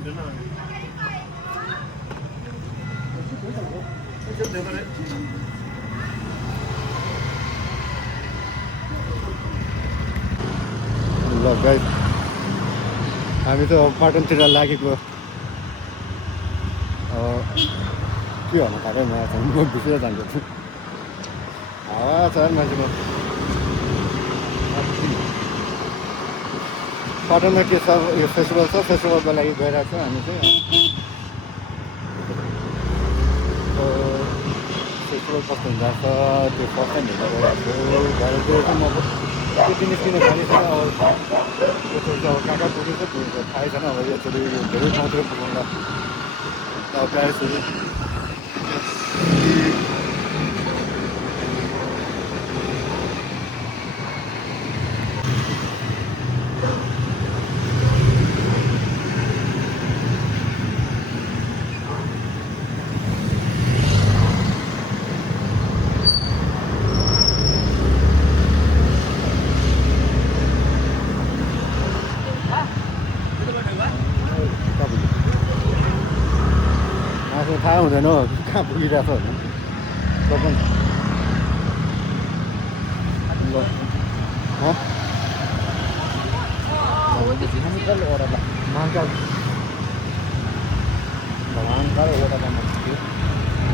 ल गाइस हामी त पाटनतिर लागेको के भन्नु थाहा म बिर्सेर जान्छु हावा छ मान्छेको पाटनमा के छ यो फेस्टिभल छ फेस्टिभलको लागि गइरहेको छ हामी चाहिँ फेस्टिभल कस्तो हुँदो रहेछ त्यो फर्स्ट टाइम हेर्न गइरहेको छु भएर त्यो चाहिँ म त्यति निस्किनु खाने छैन अब यसरी चाहिँ अब कहाँ कहाँ पुगेको छ थाहै छैन अब यसरी यो धेरै ठाउँतिर पुग्नुलाई अब प्रायः जस्तो थाहा हुँदैन कहाँ पुगिरहेको छ भने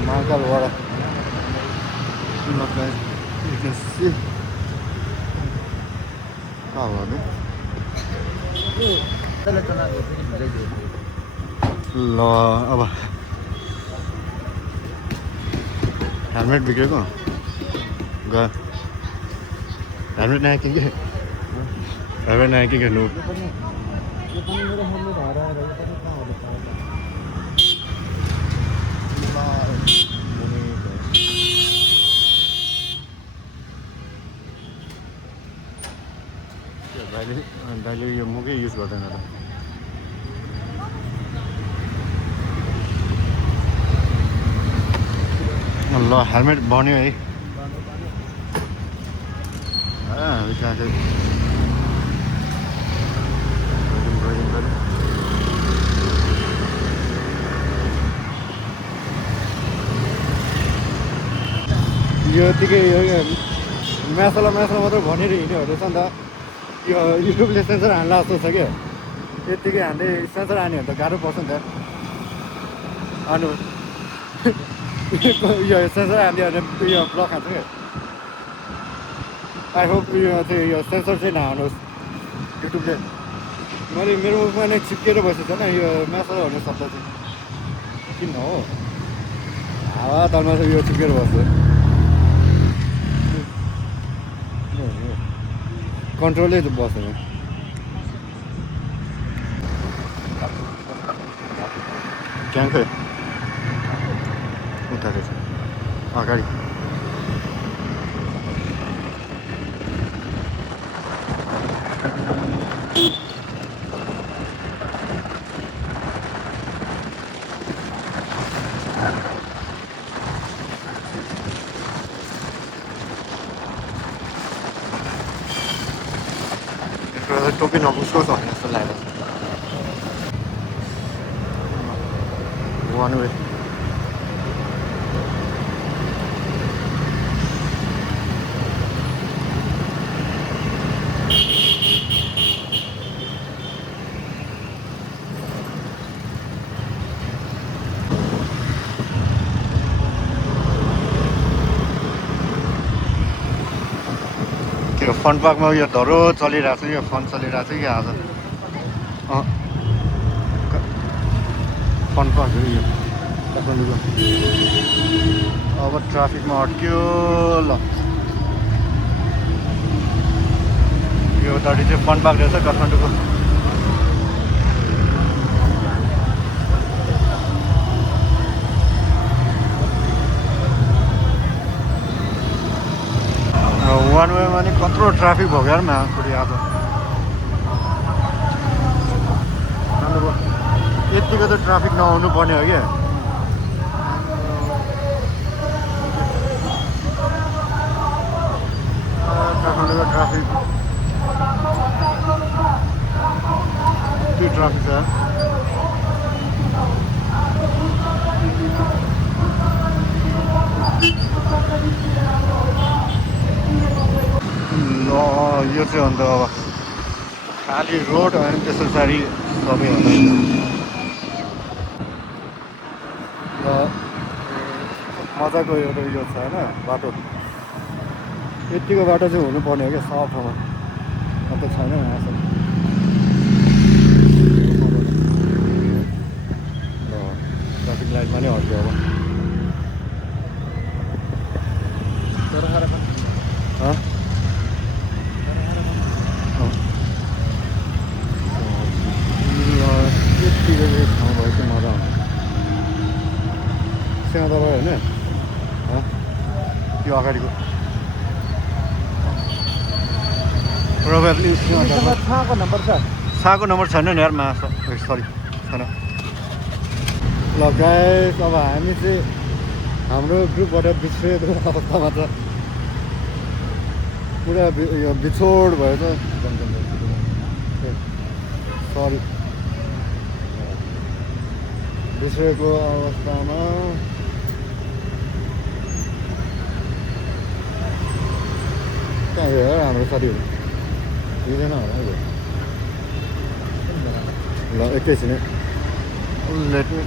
महाकाल वडा कहाँ हो ल अब हेलमेट बिग्रेको गयो हेलमेट नआयो कि हेलमेट नआयो कि खेल्नु दाइले यो मुखै युज गर्दैन त ल हेलमेट बन्यो है त्यहाँ चाहिँ यतिकै यो म्यासला मात्र भनेर हिँड्यो रहेछ नि त यो युट्युबले सेन्सर हान्ला जस्तो छ क्या यतिकै हामीले सेन्सर हान्यो भने त गाह्रो पर्छ नि त अनि यो सेन्सर हान्यो भने यो ब्लक हान्छ क्या आई होप यो चाहिँ यो सेन्सर चाहिँ नहानुहोस् युट्युबले मैले मेरो मुखमा नै चिप्केर बसेको छैन यो म्यासला भन्ने शब्द चाहिँ किन हो हावा तलमा चाहिँ यो चिप्केर बस्छ कन्ट्रोलै बस्दैन क्याङ खै उता रहेछ अगाडि टोपी नबुझ्नुहोस् भन्ने जस्तो लागेको छ वान वे त्यो फन पार्कमा यो धरो चलिरहेको छ यो फन चलिरहेको छ कि आज फन पार्क हो यो काठमाडौँको अब ट्राफिकमा अड्क्यो ल यो उतापट्टि चाहिँ फन पार्क रहेछ काठमाडौँको वान वेमा नि कत्रो ट्राफिक भयो यार माथि आज यतिको त ट्राफिक नहुनु पर्ने हो क्या काठमाडौँको ट्राफिक त्यो ट्राफिक छ ल यो चाहिँ अन्त अब खाली रोड अनि त्यस पछाडि सबै होला र मजाको एउटा यो छ होइन बाटो यतिको बाटो चाहिँ हुनुपर्ने हो क्या सब ठाउँमा अन्त छैन यहाँसम्म ल ट्राफिक लाइटमा नै हट्यो अब यतिको चाहिँ ठाउँ भयो चाहिँ मजा आउँछ त्यहाँ तपाईँ होइन त्यो अगाडिको प्रोबेबली छाको नम्बर छ छाको नम्बर छैन नि यारमा सरी छैन ल गाइस अब हामी चाहिँ हाम्रो ग्रुपबाट बिछोडेको अवस्थामा छ पुरा यो बिछोड भयो त सरी बिछोडेको अवस्थामा कहाँ गयो हाम्रो साथीहरू दिँदैन होला यो ल एकैछिन लेट मी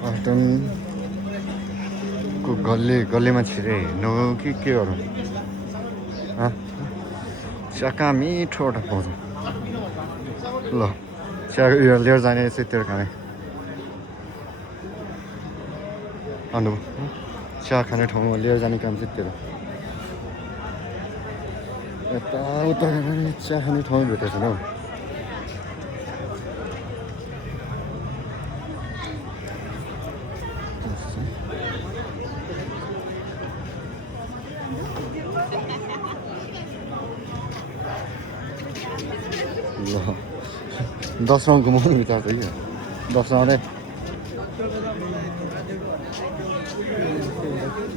पल्टनको गल्लीमा छिरे हिँड्नु कि के गरौँ चिया कहाँ मिठो एउटा पाउँछ ल चिया उयो लिएर जाने चाहिँ तेरो खाने अन्त चिया खाने ठाउँमा लिएर जाने काम चाहिँ तेरो यताउता चिया खाने ठाउँ भेटेको छैन हौ ल 10 राउन्ड घुमाउनु विचार छ कि 10 राउन्डै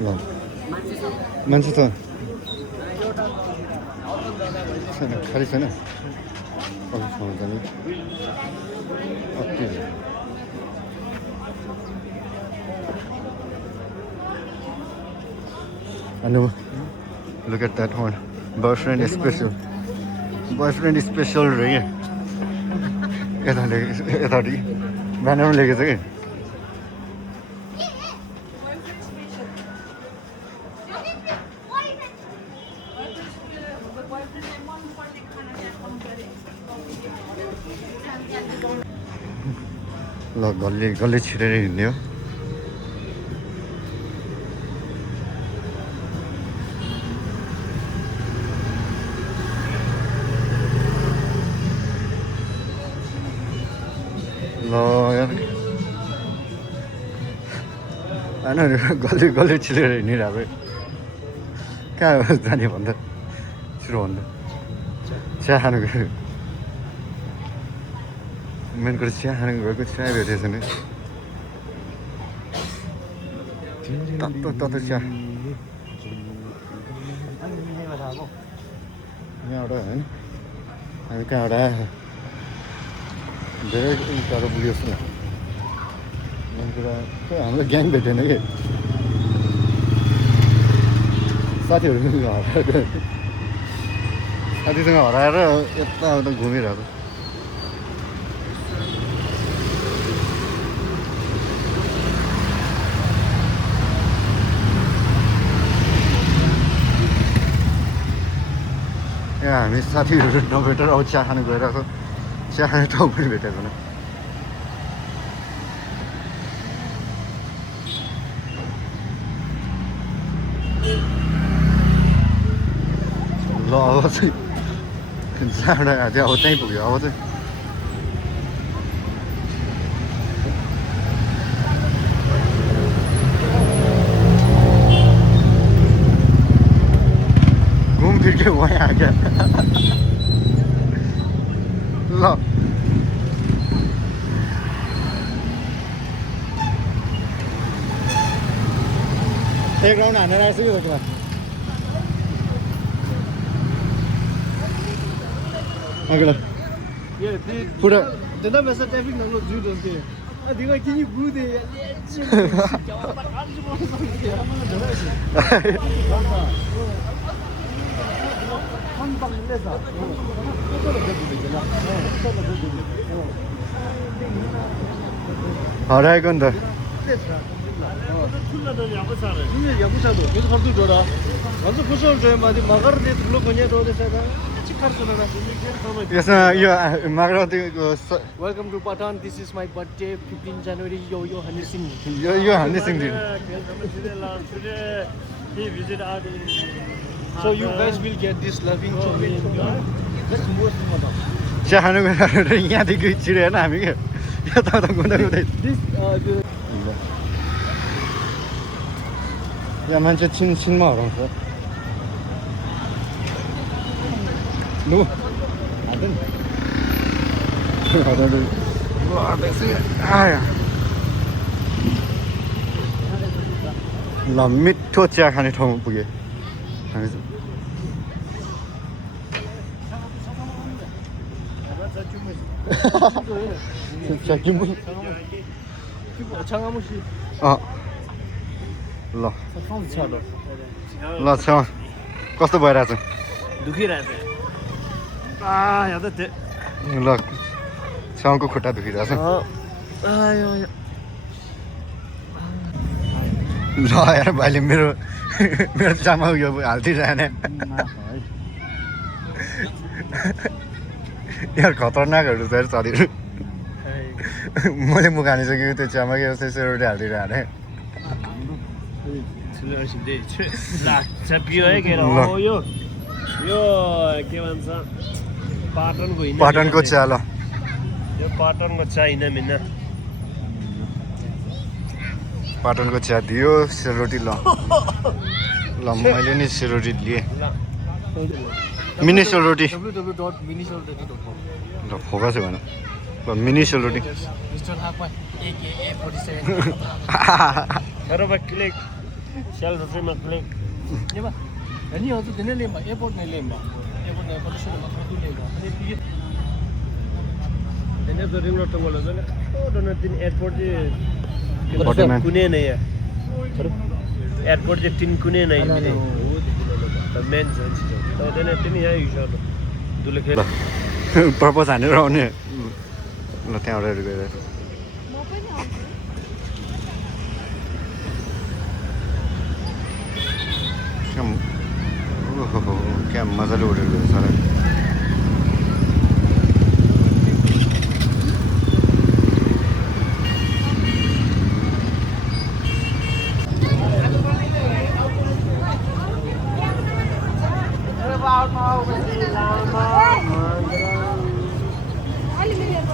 ल मान्छे छ छैन खाली छैन अरू ठाउँ जाने अति And look at that one. Boyfriend special. Boyfriend special रही है यता ब्यानरमा लेखेको छ कि ल गल्ली छिरेर हिँड्ने हो ल यार होइन गल्ली छिरेर हिँडिरहेको कहाँ जाने भन्दा छिरो भन्दा चिया खानु गयो मेन कुरो चिया खानु गएको चिया भेटेको छैन तातो चिया यहाँबाट होइन हामी कहाँबाट धेरै टाढो पुग्यो जस्तो मेन कुरा हाम्रो ग्याङ भेटेन कि साथीसँग हराएर यताउता घुमिरहेको यहाँ हामी साथीहरू नभेटेर अब चिया खानु गइरहेको छ चिया खाने ठाउँ पनि भेटेको छैन ल अब चाहिँ जहाँबाट आएको थियो अब त्यहीँ पुग्यो अब चाहिँ घुम फिर के वहीँ आ गया ल एक राउन्ड हानेर आइसक्यो त अगला पुरा Then I'm a traffic no do don't they? I think I can you brew the हराएको नि त यसमा यो माग्रावतीको Welcome to Patan. This is my birthday, 15 January. Yo Honey Singh. यो हान्ने सिङ दिन So you guys will get this loving chocolate. That's most important. चिया खानु गएर यहाँदेखि छिर्यो होइन हामी क्या यता घुम्दा घुम्दै This यहाँ मान्छे छिनमा हराउँछ लु ल मिठो चिया खाने ठाउँमा पुग्यो हामी Changamushi. ल ल छेउमा कस्तो भइरहेछ दुखिरहेछ ल छेउको खुट्टा दुखिरहेछ ल यार भाइले मेरो मेरो चामा यो हालिदिइरहने यार खतरनाकहरू छ साथीहरू मैले मुख हानिसकेको त्यो चामा के जस्तै सेरोटी हालिदिइरहने पाटनको चिया ल यो पाटनको चिया हिँड्न पाटनको चिया दियो सेरोटी ल ल मैले नि सेरोटी लिएँ मिनी सेरोटी www.minisolroti.com ल फोकस भन ल mini सेरोटी Mr. Hapa aka 47 Harap klik shell terima klik Ya ba ani ho to dine le ma airport ne le ma airport ne police ma khadu le ga ani tige ini to ring road to bola jane oh dona tin airport je Hotel कुनै नै है airport जे तीन कुनै नै मिले त main छ त देने तिमी यहाँ युजर दुले खेल पर्पस हानेर आउने ल त्यहाँबाट गएर क्या मजाले उडेर गयो सर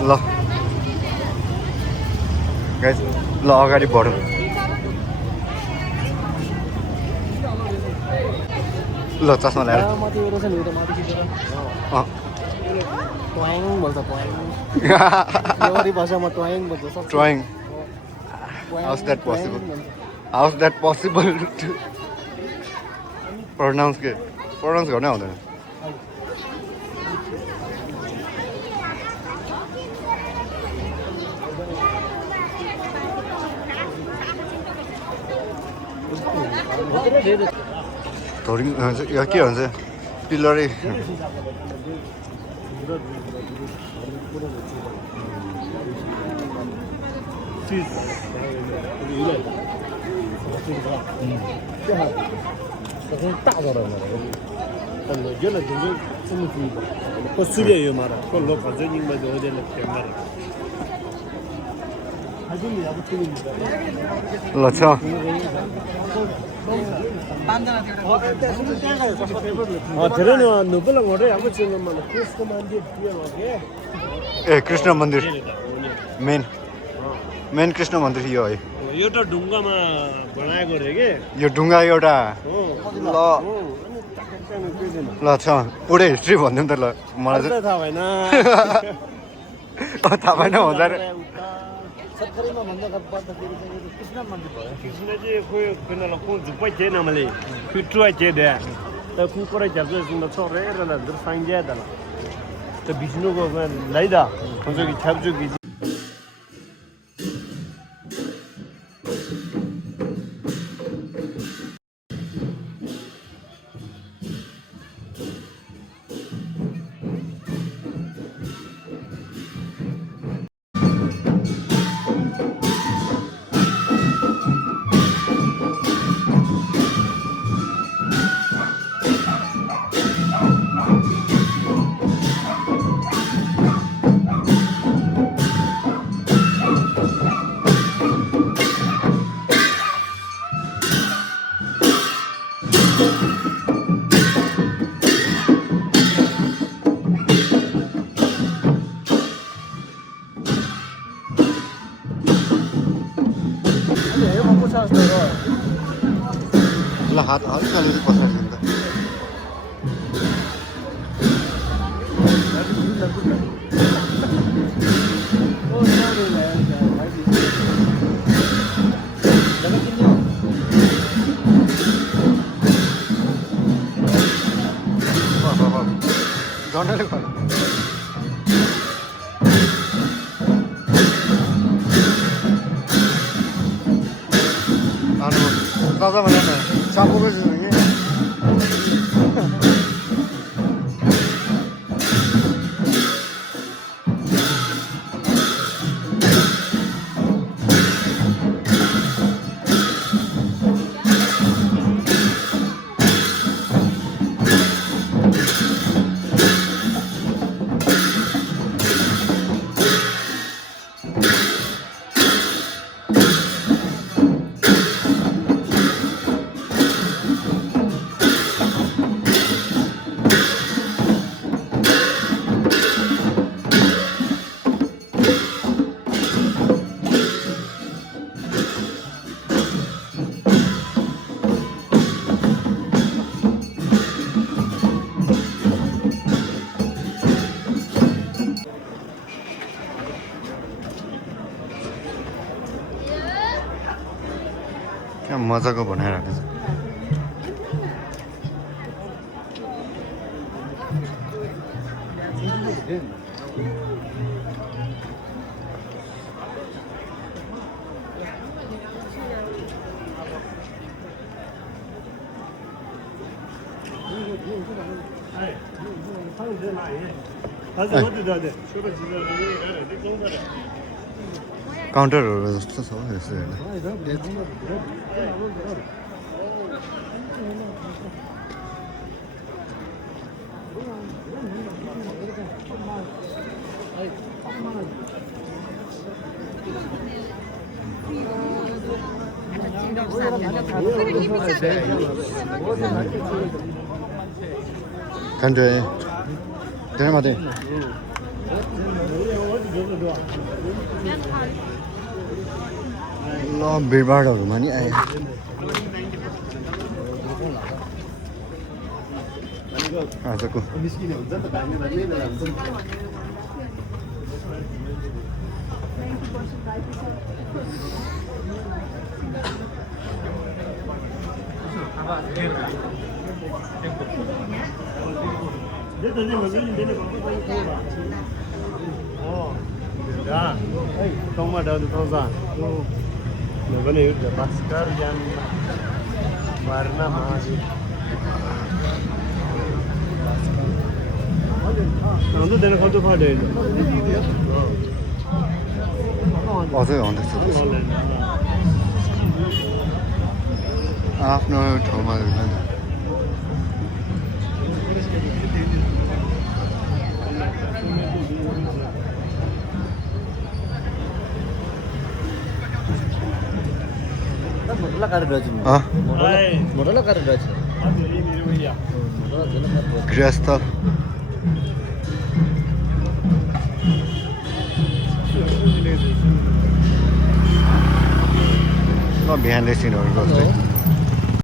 ल गाइस ल अगाडि बढौँ ल चस्मा ल्याएर माथि एउटा छ नि एउटा माथि खिचेर ट्वाइङ भन्छ ट्वाइङ नेवारी भाषामा ट्वाइङ भन्छ सब trying How's that possible? How's that possible to pronounce गर्नै आउँदैन धोरिङ यो के भन्छ पिलरै ल छ धेरै न नुपुला मोडे अब चाहिँ मलाई कृष्ण मन्दिर के हो के ए कृष्ण मन्दिर मेन कृष्ण मन्दिर यो है यो त ढुङ्गामा बनाएको रे के यो ढुङ्गा एउटा ल ल छ पुरै हिस्ट्री भनिदिउँ त ल मलाई थाहा भएन थाहा भएन भन्दा सरकारीमा भन्दा पर्दाखेरि चाहिँ यो कृष्ण मन्दिर भयो कृष्ण चाहिँ खोइ किनला खोइ जुपै थिएन मैले फिट्रुवा थिए त्यहाँ त कुकुरै झ्याप्छ सुन्दा छोरेर ल साङ्ग्या त ल त विष्णुको लैदा खोज्यो कि छ्याप्छु कि ल हात अलिक अलिअलि पछाडि त झन्डाले खा दादा भने न चापोकै छु कि क्या मजाको बनाइरहेको छ काउन्टरहरू जस्तो छ यस्तो हेर्दा 간대 대마대 ल भिडभाडहरूमा नि आयो आजको Ja, kom maar daar de toza. Dan ben ik de Baskar Jan Varna Mahaji. Dan doe je nog wat te vaardig. अझै आउँदैछ आफ्नो ठाउँमा मोटरला काटेर रहेछ मोटरला काटेर रहेछ गृहस्थ बिहान सिनहरू गर्छ